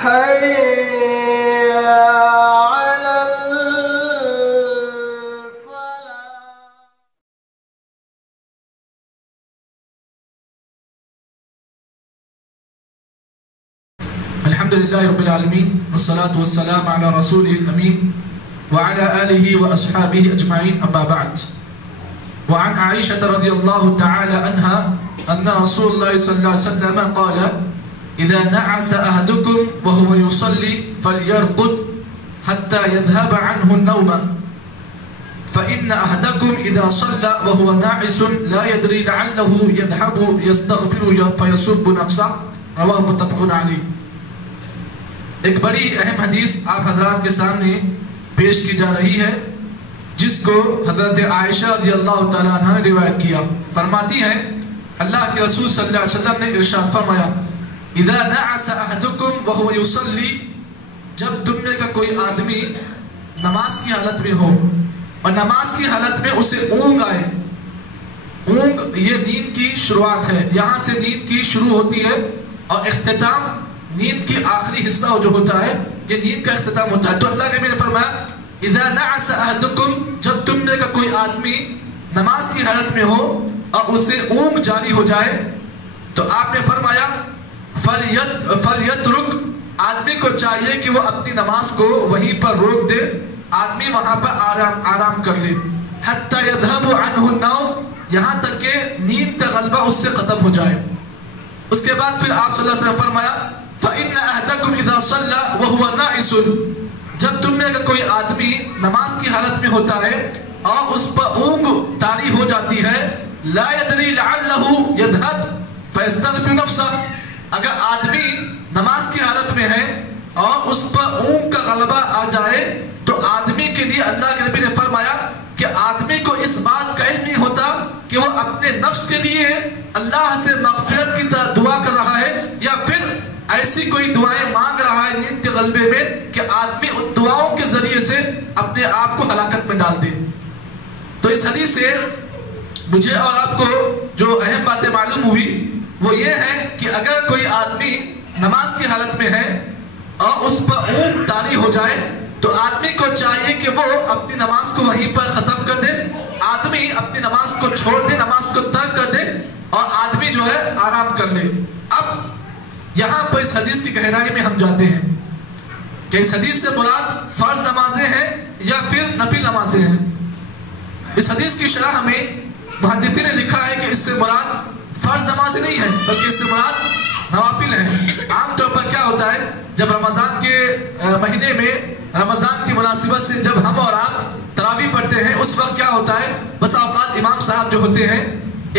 حي على الحمد لله رب العالمين والصلاة والسلام على رسوله الأمين وعلى آله وأصحابه أجمعين أما بعد. وعن عائشة رضي الله تعالى عنها أن رسول الله صلى الله عليه وسلم قال: إذا نعس أحدكم وهو يصلي فليرقد حتى يذهب عنه النوم، فإن أحدكم إذا صلى وهو ناعس لا يدري لعله يذهب يستغفر فيسب نفسه. رواه متفق عليه. ایک بڑی اہم حدیث آپ حضرات کے سامنے پیش کی جا رہی ہے، جس کو حضرت عائشہ رضی اللہ تعالیٰ عنہ نے روایت کیا. فرماتی ہیں اللہ کے رسول صلی اللہ علیہ وسلم نے ارشاد فرمایا: اذا نعس احدکم وهو يصلي، جب تم میں کا کوئی آدمی نماز کی حالت میں ہو اور نماز کی حالت میں اسے اونگ آئے. اونگ یہ نیند کی شروعات ہے، یہاں سے نیند کی شروع ہوتی ہے اور اختتام نیند کی آخری حصہ جو ہوتا ہے یہ نیند کا اختتام ہوتا ہے. تو اللہ کے نبی نے فرمایا اذا نعس احدکم، جب تم میں کا کوئی آدمی نماز کی حالت میں ہو اور اسے اونگ جاری ہو جائے تو آپ نے فرمایا فلیترک، آدمی کو چاہیے کہ وہ اپنی نماز کو وہیں پر روک دے، آدمی وہاں پر آرام کر لے. حتی یذہب عنہ النوم، یہاں تک کہ نیند کا غلبہ اس سے ختم ہو جائے. اس کے بعد پھر آپ صلی اللہ علیہ وسلم فرمایا فَإِنَّ أَحْدَكُمْ إِذَا صَلَّى وَهُوَ نَاعِسٌ، جب تم میں کا کوئی آدمی نماز کی حالت میں ہوتا ہے اور اس پر اونگ طاری ہو جاتی ہے، لَا يَدْرِي لَعَلَّهُ يَذْهَبْ فَيَسْتَغْفِرُ نَفْسَهُ، اگر آدمی نماز کی حالت میں ہے اور اس پر اونگ کا غلبہ آ جائے تو آدمی کے لیے اللہ کے نبی نے فرمایا کہ آدمی کو اس بات کا علم نہیں ہوتا کہ وہ اپنے نفس کے لیے اللہ سے مغفرت کی طرح دعا کر رہا ہے یا پھر ایسی کوئی دعائیں مانگ رہا ہے نیند کے غلبے میں کہ آدمی ان دعاؤں کے ذریعے سے اپنے آپ کو ہلاکت میں ڈال دے. تو اس حدیث سے مجھے اور آپ کو جو اہم باتیں معلوم ہوئی وہ یہ ہے کہ اگر کوئی آدمی نماز کی حالت میں ہے اور اس پر اونگ طاری ہو جائے تو آدمی کو چاہیے کہ وہ اپنی نماز کو وہیں پر ختم کر دے، آدمی اپنی نماز کو چھوڑ دے، نماز کو ترک کر دے اور آدمی جو ہے آرام کر لے. اب یہاں پر اس حدیث کی گہرائی میں ہم جاتے ہیں کہ اس حدیث سے مراد فرض نمازیں ہیں یا پھر نفل نمازیں ہیں. اس حدیث کی شرح میں محدثین نے لکھا ہے کہ اس سے مراد فرض نمازیں نہیں ہیں بلکہ اس سے مراد نوافل ہیں. عام طور پر کیا ہوتا ہے جب رمضان کے مہینے میں رمضان کی مناسبت سے جب ہم اور آپ تراویح پڑھتے ہیں اس وقت کیا ہوتا ہے بس اوقات امام صاحب جو ہوتے ہیں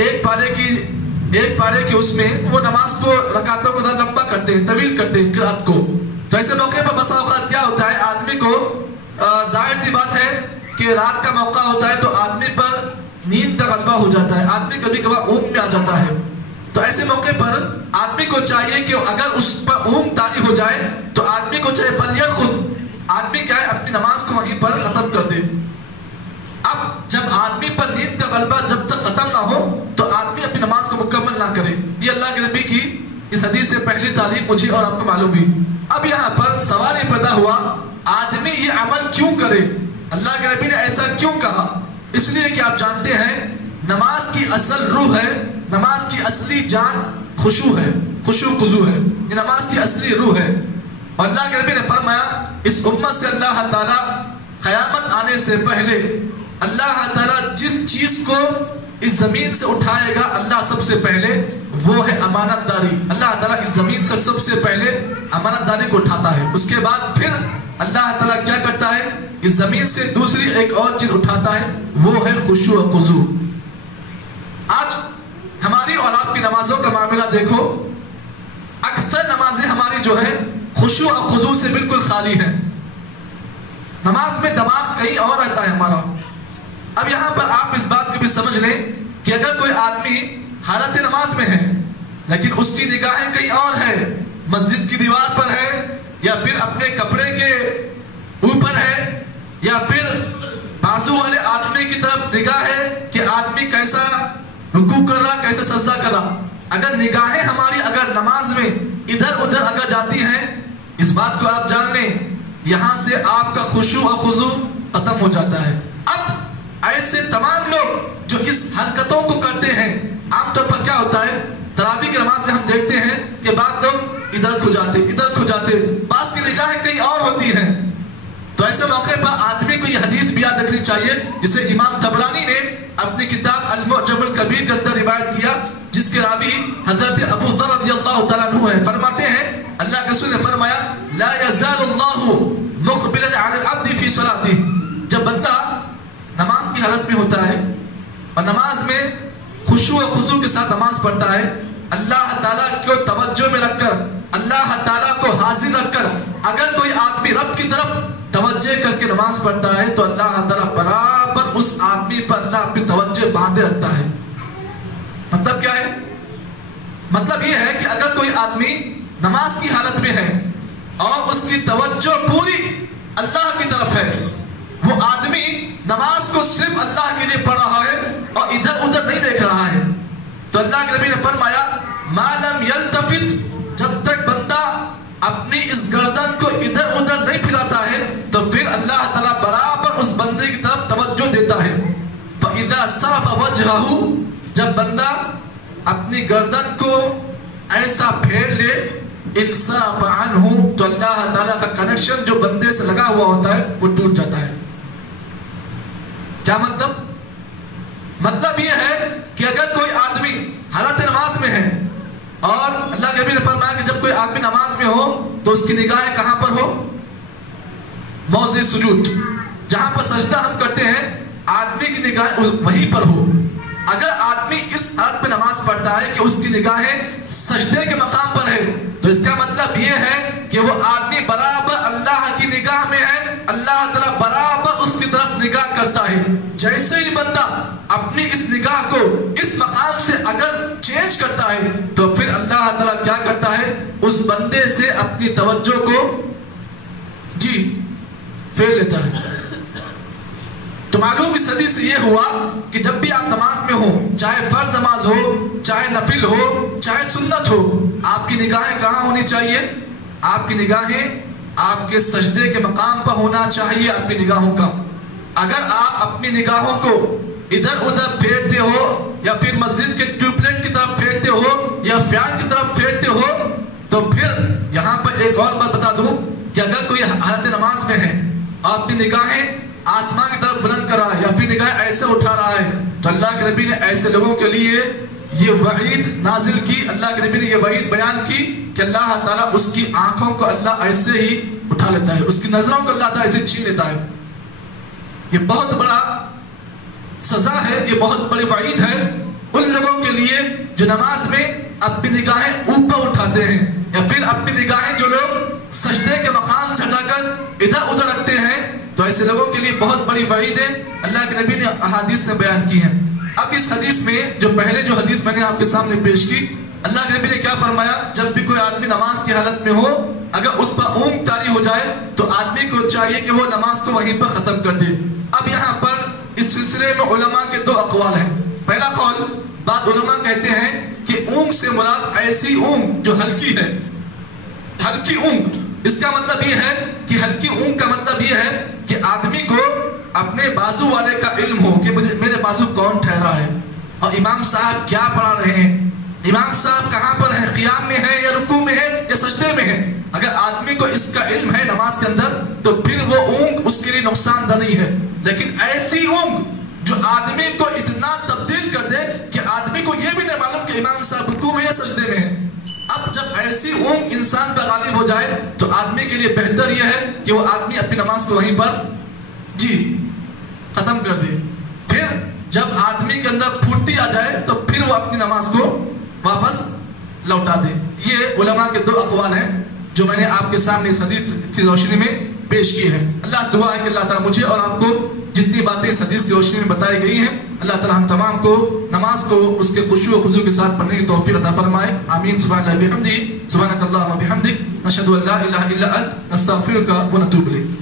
ایک پارے کی اس میں وہ نماز کو رکعتوں کو لمبا کرتے ہیں، طویل کرتے ہیں قرات کو. تو ایسے موقع پر بس اوقات کیا ہوتا ہے آدمی کو ظاہر سی بات ہے کہ رات کا موقع ہوتا ہے تو آدمی پر نیند کا غلبہ ہو جاتا ہے، آدمی کبھی کبھار اونگ میں آ جاتا ہے. تو ایسے موقع پر آدمی کو چاہیے کہ اگر اس پر اونگ طاری ہو جائے تو آدمی کو چاہیے فلیرقد، آدمی کیا ہے اپنی نماز کو وہیں پر ختم کر دے. اب جب آدمی پر نیند کا غلبہ جب تک ختم نہ ہو تو آدمی اپنی نماز کو مکمل نہ کرے. یہ اللہ کے نبی کی اس حدیث سے پہلی تعلیم مجھے اور آپ کو معلوم ہوئی. اب یہاں پر سوال یہ پیدا ہوا آدمی یہ عمل کیوں کرے، اللہ کے نبی نے ایسا کیوں کہا؟ اس لیے کہ آپ جانتے ہیں نماز کی اصل روح ہے، نماز کی اصلی جان خشوع ہے، خشوع خضوع ہے، یہ نماز کی اصلی روح ہے. اور اللہ کے نبی نے فرمایا اس امت سے اللہ تعالیٰ قیامت آنے سے پہلے اللہ تعالیٰ جس چیز کو اس زمین سے اٹھائے گا اللہ سب سے پہلے وہ ہے امانت داری. اللہ تعالیٰ اس زمین سے سب سے پہلے امانت داری کو اٹھاتا ہے، اس کے بعد پھر اللہ تعالیٰ کیا کرتا ہے اس زمین سے دوسری ایک اور چیز اٹھاتا ہے، وہ ہے خشوع و خضوع. آج ہماری اور آپ کی نمازوں کا معاملہ دیکھو، اکثر نمازیں ہماری جو ہے خشوع و خضوع سے بالکل خالی ہیں. نماز میں دماغ کہیں اور رہتا ہے ہمارا. اب یہاں پر آپ اس بات کو بھی سمجھ لیں کہ اگر کوئی آدمی حالت نماز میں ہے لیکن اس کی نگاہیں کہیں اور ہے، مسجد کی دیوار پر ہے یا پھر اپنے کپڑے کے اوپر ہے یا پھر بازو والے آدمی کی طرف نگاہ ہے کہ آدمی کیسا رکوع کر رہا کیسے سجدہ کر رہا. اگر نگاہیں ہماری اگر نماز میں ادھر ادھر اگر جاتی ہیں اس بات کو آپ جان لیں، یہاں سے آپ کا خشوع و خضوع ختم ہو جاتا ہے۔ اب ایسے تمام لوگ جو اس حرکتوں کو کرتے ہیں، عام طور پر کیا ہوتا ہے تراویح کی نماز میں ہم دیکھتے ہیں کہ بعض لوگ ادھر کھو جاتے، بعض کی نگاہیں کہیں اور ہوتی ہیں۔ تو ایسے موقع پر آدمی کو یہ حدیث بھی یاد رکھنی چاہیے جسے امام طبرانی نے اپنی کتاب المعجم الکبیر کے اندر روایت کیا، جس کے راوی حضرت ابو ذر رضی اللہ تعالیٰ عنہ ہیں۔ فرماتے ہیں اللہ کے رسول نے فرمایا لا یزال اللہ مقبلا علی العبد فی صلاته، جب بندہ نماز کی حالت میں ہوتا ہے اور نماز میں خشوع و خضوع کے ساتھ نماز پڑھتا ہے، اللہ تعالیٰ کو توجہ میں رکھ کر، اللہ تعالیٰ کو حاضر رکھ کر اگر کوئی آدمی رب کی طرف توجہ کر کے نماز پڑھتا ہے تو اللہ تعالیٰ برابر اس آدمی پر اللہ اپنی توجہ باندھے رکھتا ہے۔ مطلب کیا ہے؟ مطلب یہ ہے کہ اگر کوئی آدمی نماز کی حالت میں ہے اور اس کی توجہ پوری اللہ کی طرف ہے، وہ آدمی نماز کو صرف اللہ کے لیے پڑھ رہا ہے اور ادھر ادھر نہیں دیکھ رہا ہے، تو اللہ کے نبی نے فرمایا ما لم یلتفت، جب تک بندہ اپنی اس گردن کو ادھر ادھر نہیں پھراتا ہے تو پھر اللہ تعالیٰ برابر اس بندے کی طرف توجہ دیتا ہے۔ فَإِذَا صَرَفَ وَجْهَهُ، جب بندہ اپنی گردن کو ایسا پھیر لے انصرف عنہ، تو اللہ تعالیٰ کا کنیکشن جو بندے سے لگا ہوا ہوتا ہے وہ ٹوٹ جاتا ہے۔ کیا مطلب؟ مطلب یہ ہے کہ اگر کوئی آدمی حالت نماز میں ہے اور اللہ کے نبی نے فرمایا کہ جب کوئی آدمی نماز میں ہو تو اس کی نگاہیں کہاں پر ہو؟ موضع سجود، جہاں پر سجدہ ہم کرتے ہیں آدمی کی نگاہیں وہیں پر ہو۔ اگر آدمی اس حالت میں نماز پڑھتا ہے کہ اس کی نگاہیں سجدے کے مقام پر ہے تو اس کا مطلب یہ ہے کہ وہ آدمی برابر اللہ کی نگاہ میں ہے، اللہ تعالیٰ برابر اس کی طرف نگاہ کرتا ہے۔ جیسے ہی بندہ اپنی اس نگاہ کو اس مقام سے اگر چینج کرتا ہے تو پھر اللہ تعالیٰ کیا کرتا ہے، اس بندے سے اپنی توجہ کو پھیر لیتا ہے۔ تو معلوم اس حدیث سے یہ ہوا کہ جب بھی آپ نماز میں ہو، چاہے فرض نماز ہو، چاہے نفل ہو، چاہے سنت ہو، آپ کی نگاہیں کہاں ہونی چاہیے؟ آپ کی نگاہیں آپ کے سجدے کے مقام پر ہونا چاہیے آپ کی نگاہوں کا۔ اگر آپ اپنی نگاہوں کو ادھر ادھر پھیرتے ہو یا پھر مسجد کے ٹیوب لائٹ کی طرف پھیرتے ہو یا فین کی طرف پھیرتے ہو تو پھر یہاں پر ایک اور بات بتا دوں کہ اگر کوئی حالت نماز میں ہے اور اپنی نگاہیں آسمان کی طرف بلند کر رہا ہے یا پھر نگاہیں ایسے اٹھا رہا ہے تو اللہ کے نبی نے ایسے لوگوں کے لیے یہ وعید نازل کی، اللہ کے نبی نے یہ وعید بیان کی کہ اللہ تعالیٰ اس کی آنکھوں کو اللہ ایسے ہی اٹھا لیتا ہے، اس کی نظروں کو اللہ تعالیٰ ایسے چھین لیتا ہے۔ یہ بہت بڑا سزا ہے، یہ بہت بڑی وعید ہے ان لوگوں کے لیے جو نماز میں اپنی نگاہیں اوپر اٹھاتے ہیں یا پھر اپنی نگاہیں جو لوگ سجدے کے مقام سے ہٹا کر ادھر ادھر رکھتے ہیں، تو ایسے لوگوں کے لیے بہت بڑی وعید ہے، اللہ کے نبی نے احادیث میں بیان کی ہے۔ اب اس حدیث میں جو پہلے جو حدیث میں نے آپ کے سامنے پیش کی، اللہ کے نبی نے کیا فرمایا؟ جب بھی کوئی آدمی نماز کی حالت میں ہو، اگر اس پر اونگ طاری ہو جائے تو آدمی کو چاہیے کہ وہ نماز کو وہیں پر ختم کر دے۔ اب یہاں پر اس سلسلے میں علماء کے دو اقوال ہیں۔ پہلا قول، بعض علماء کہتے ہیں کہ اونگ سے مراد ایسی اونگ جو ہلکی ہے، ہلکی اونگ۔ اس کا مطلب یہ ہے کہ ہلکی اونگ کا مطلب یہ ہے کہ آدمی کو اپنے بازو والے کا علم ہو کہ مجھے میرے بازو کون ٹھہرا ہے اور امام صاحب کیا پڑھا رہے ہیں، امام صاحب کہاں پر ہیں، قیام میں ہے یا رکوع میں ہے یا سجدے میں ہے۔ اگر آدمی کو اس کا علم ہے نماز کے اندر تو پھر وہ اونگ اس کے لیے نقصان دہ نہیں ہے۔ لیکن ایسی اونگ جو آدمی کو اتنا تبدیل کر دے کہ آدمی کو یہ بھی نہیں معلوم کہ امام صاحب رکوع میں یا سجدے میں ہے، اب جب ایسی اونگ انسان پر غالب ہو جائے تو آدمی کے لیے بہتر یہ ہے کہ وہ آدمی اپنی نماز کو وہیں پر ختم کر دے۔ پھر جب آدمی کے اندر پھرتی آ جائے تو پھر وہ اپنی نماز کو واپس لوٹا دے۔ یہ علماء کے دو اقوال ہیں جو میں نے آپ کے سامنے اس حدیث کی روشنی میں پیش کی ہے۔ اللہ سے دعا ہے کہ اللہ تعالیٰ مجھے اور آپ کو جتنی باتیں اس حدیث کی روشنی میں بتائی گئی ہیں، اللہ تعالیٰ ہم تمام کو نماز کو اس کے خشوع و خضوع کے ساتھ پڑھنے کی توفیق عطا فرمائے۔ آمین۔ سبحان اللہ بحمدہ، سبحانک اللہم وبحمدک، نشہد ان لا الہ الا انت، نستغفرک ونتوب الیک۔